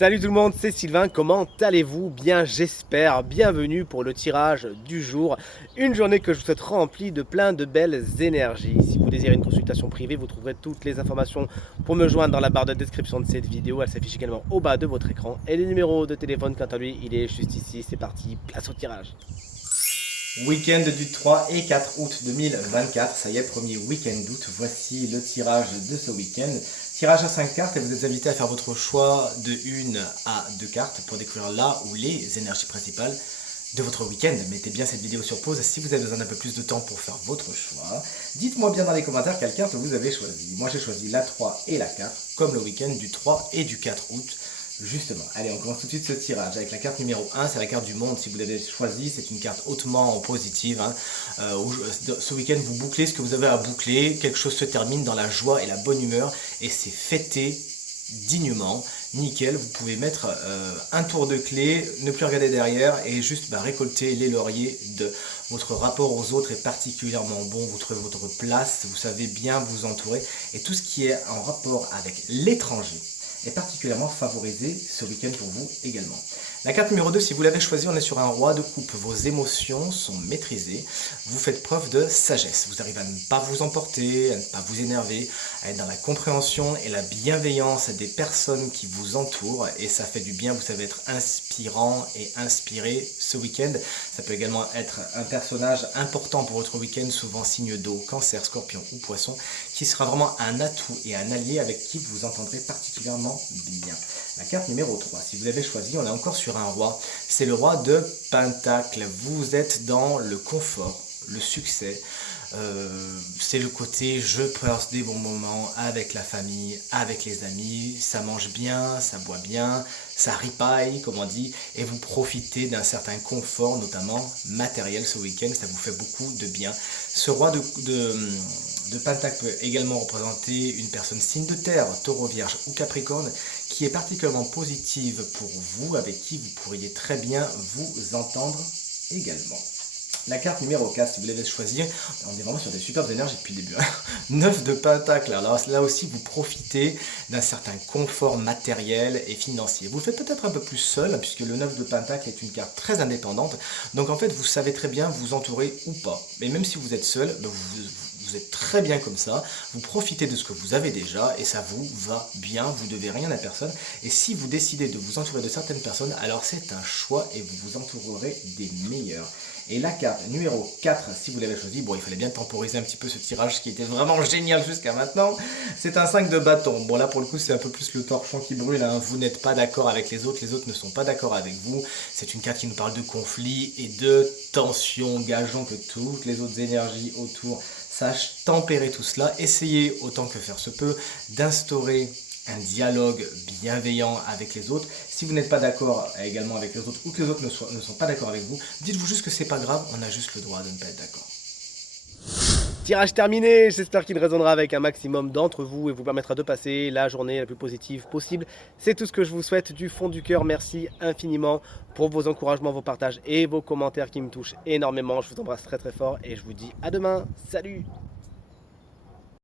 Salut tout le monde, c'est Sylvain, comment allez-vous? Bien j'espère, bienvenue pour le tirage du jour. Une journée que je vous souhaite remplie de plein de belles énergies. Si vous désirez une consultation privée, vous trouverez toutes les informations pour me joindre dans la barre de description de cette vidéo. Elle s'affiche également au bas de votre écran. Et le numéro de téléphone, quant à lui, il est juste ici. C'est parti, place au tirage. Week-end du 3 et 4 août 2024, ça y est, premier week-end d'août, voici le tirage de ce week-end. Tirage à 5 cartes et vous êtes invité à faire votre choix de 1 à 2 cartes pour découvrir là où les énergies principales de votre week-end. Mettez bien cette vidéo sur pause si vous avez besoin d'un peu plus de temps pour faire votre choix. Dites-moi bien dans les commentaires quelle carte vous avez choisi. Moi j'ai choisi la 3 et la 4, comme le week-end du 3 et du 4 août. Justement, allez, on commence tout de suite ce tirage avec la carte numéro 1, c'est la carte du monde. Si vous l'avez choisie, c'est une carte hautement positive. Ce week-end, vous bouclez ce que vous avez à boucler, quelque chose se termine dans la joie et la bonne humeur, et c'est fêté dignement, nickel. Vous pouvez mettre un tour de clé, ne plus regarder derrière, et juste récolter les lauriers de votre rapport aux autres est particulièrement bon. Vous trouvez votre place, vous savez bien vous entourer, et tout ce qui est en rapport avec l'étranger est particulièrement favorisé ce week-end pour vous également. La carte numéro 2, si vous l'avez choisie, on est sur un roi de coupe. Vos émotions sont maîtrisées. Vous faites preuve de sagesse. Vous arrivez à ne pas vous emporter, à ne pas vous énerver, à être dans la compréhension et la bienveillance des personnes qui vous entourent. Et ça fait du bien, vous savez être inspirant et inspiré ce week-end. Ça peut également être un personnage important pour votre week-end, souvent signe d'eau, cancer, scorpion ou poisson, qui sera vraiment un atout et un allié avec qui vous entendrez particulièrement bien. La carte numéro 3, si vous l'avez choisie, on est encore sur un roi. C'est le roi de Pentacle. Vous êtes dans le confort, le succès. C'est le côté je passe des bons moments avec la famille, avec les amis. Ça mange bien, ça boit bien, ça ripaille, comme on dit. Et vous profitez d'un certain confort, notamment matériel ce week-end. Ça vous fait beaucoup de bien. Ce roi de Pentacle peut également représenter une personne signe de terre, taureau, vierge ou capricorne, qui est particulièrement positive pour vous, avec qui vous pourriez très bien vous entendre également. La carte numéro 4, si vous l'avez choisie, on est vraiment sur des superbes énergies depuis le début. 9 de Pentacle, alors là aussi vous profitez d'un certain confort matériel et financier. Vous le faites peut-être un peu plus seul, puisque le 9 de Pentacle est une carte très indépendante. Donc en fait, vous savez très bien vous entourer ou pas. Mais même si vous êtes seul, vous êtes très bien comme ça, vous profitez de ce que vous avez déjà et ça vous va bien, vous ne devez rien à personne. Et si vous décidez de vous entourer de certaines personnes, alors c'est un choix et vous vous entourerez des meilleurs. Et la carte numéro 4, si vous l'avez choisi, bon il fallait bien temporiser un petit peu ce tirage qui était vraiment génial jusqu'à maintenant, c'est un 5 de bâton. Bon là pour le coup c'est un peu plus le torchon qui brûle, hein. Vous n'êtes pas d'accord avec les autres ne sont pas d'accord avec vous. C'est une carte qui nous parle de conflit et de tension, gageons que toutes les autres énergies autour sachent tempérer tout cela. Essayez autant que faire se peut d'instaurer un dialogue bienveillant avec les autres. Si vous n'êtes pas d'accord également avec les autres ou que les autres ne sont pas d'accord avec vous, dites-vous juste que c'est pas grave, on a juste le droit de ne pas être d'accord. Tirage terminé, j'espère qu'il résonnera avec un maximum d'entre vous et vous permettra de passer la journée la plus positive possible. C'est tout ce que je vous souhaite du fond du cœur. Merci infiniment pour vos encouragements, vos partages et vos commentaires qui me touchent énormément. Je vous embrasse très très fort et je vous dis à demain. Salut!